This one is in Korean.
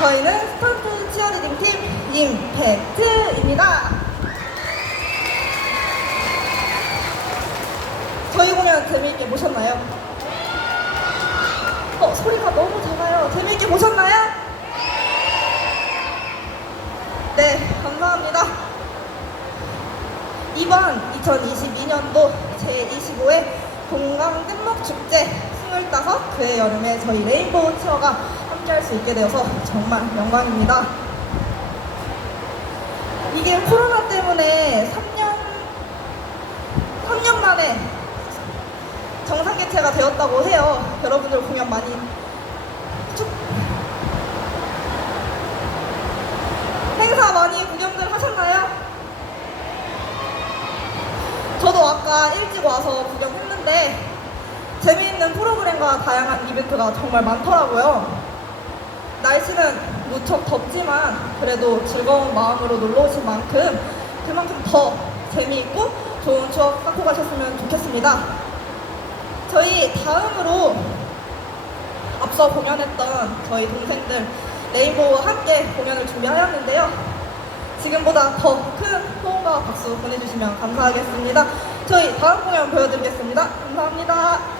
저희는 스턴트 치어리딩 팀 임팩트입니다. 저희 공연 재미있게 보셨나요? 어, 소리가 너무 작아요. 재미있게 보셨나요? 네, 감사합니다. 이번 2022년도 제25회 동강 뗏목 축제 25 그의 여름에 저희 레인보우 티어가 함께 할수 있게 되어서 정말 영광입니다. 이게 코로나 때문에 3년, 3년 만에 정상 개최가 되었다고 해요. 여러분들 공연 많이 축... 행사 많이 구경들 하셨나요? 저도 아까 일찍 와서 구경했는데 재미있는 프로그램과 다양한 이벤트가 정말 많더라고요. 날씨는 무척 덥지만 그래도 즐거운 마음으로 놀러 오신 만큼 그만큼 더 재미있고 좋은 추억 쌓고 가셨으면 좋겠습니다. 저희 다음으로 앞서 공연했던 저희 동생들 레인보우와 함께 공연을 준비하였는데요. 지금보다 더 큰 호응과 박수 보내주시면 감사하겠습니다. 저희 다음 공연 보여드리겠습니다. 감사합니다.